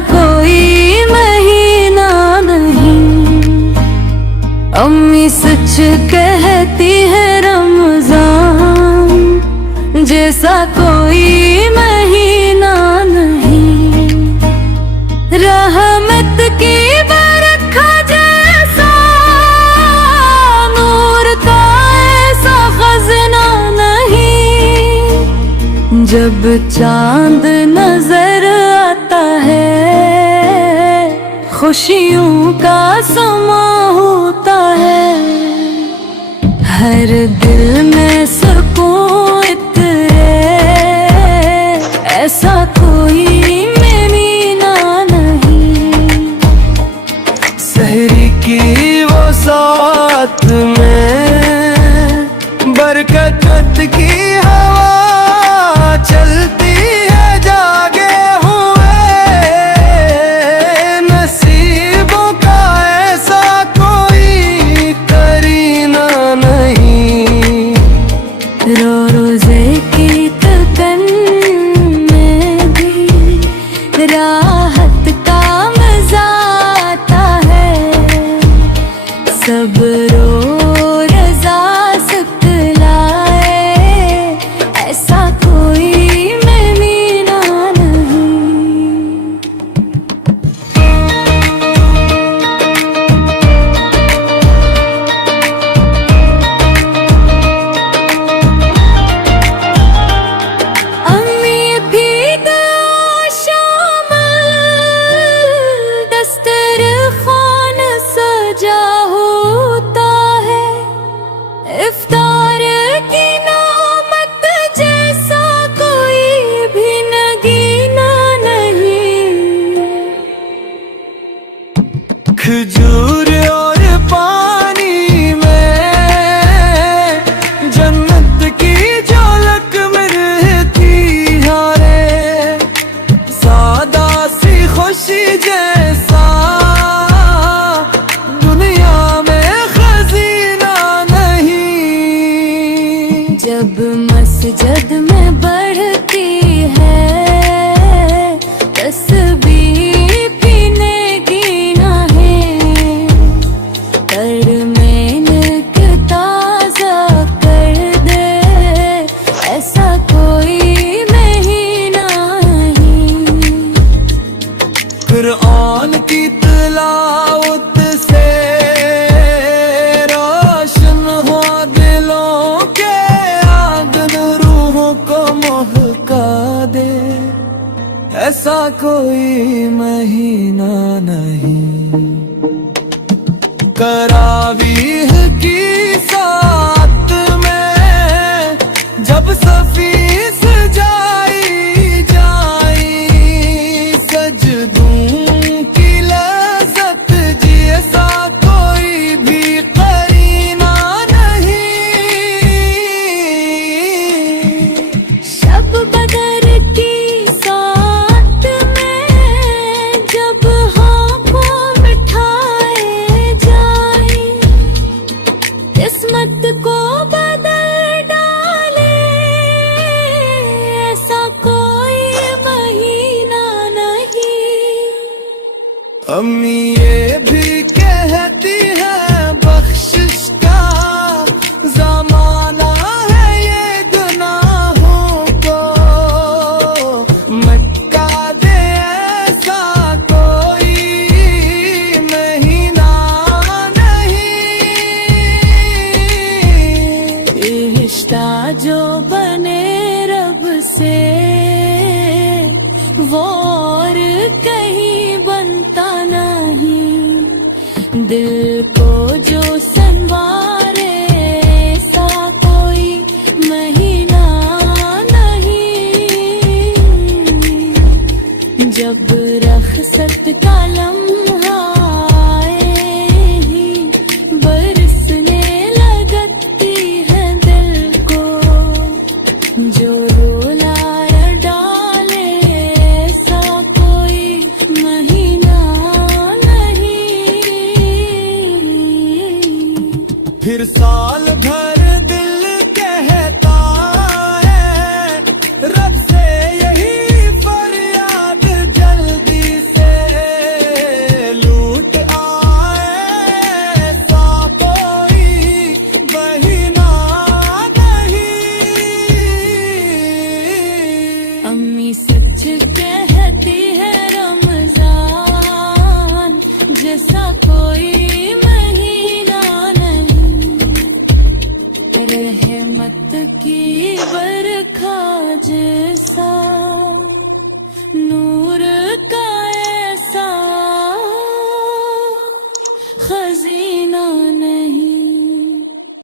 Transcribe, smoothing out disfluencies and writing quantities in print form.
कोई महीना नहीं। अम्मी सच कहती है रमजान जैसा कोई महीना नहीं। रहमत की बरखा जैसा नूर का ऐसा खजना नहीं। जब चांद नजर आता है खुशियों का समा होता है। हर दिल में सुकून इतरे ऐसा कोई महीना नहीं। सहरी की वो साथ में बरकत की हवा चलती है जागे हुए। नसीबों का ऐसा कोई करीना नहीं। रोज़े की तकन में भी राहत का मजा आता है। सब रज़ा सिखलाए ऐसा कोई महीना नहीं। अम्मी भी दस्तरखान सजा होता है। इफ्तार की नामत जैसा कोई भी नगीना नहीं। खजूर और पानी में जन्नत की झलक मिलती है। सादा सी खुशी जैसा दुनिया में खजीना नहीं। जब मस्जिद में बढ़ती है तस्बीह पीने की ना है। कर मेहनत ताज़ा कर दे ऐसा कोई महीना नहीं। कुरान की तिलावत से रोशन हुआ दिलों के आंगन रूहों को महका दे ऐसा कोई महीना नहीं। करावीह की साथ में जब सफी सजाई जाई सजदों की लज़्ज़त जी ऐसा कोई भी करीना नहीं। शब बदर की साथ में जब हाथों मिठाए जाए किस्मत को बदल डाले ऐसा कोई महीना नहीं। अम्मी ये भी कहती है बख्शिश का ज़माना है ये गुनाहों को मिटा दे ऐसा कोई महीना नहीं। रिश्ता जो बने रब से वो और कहीं बनता नहीं। दिल को जो संवारे ऐसा कोई महीना नहीं। जब रख़्सत का लम्हा आए ही बरसने लगती है दिल को। जो रोला डाले ऐसा कोई महीना नहीं। फिर साल भर दिल कहता है रब से यही फरियाद जल्दी से रहमत की बरखा जैसा नूर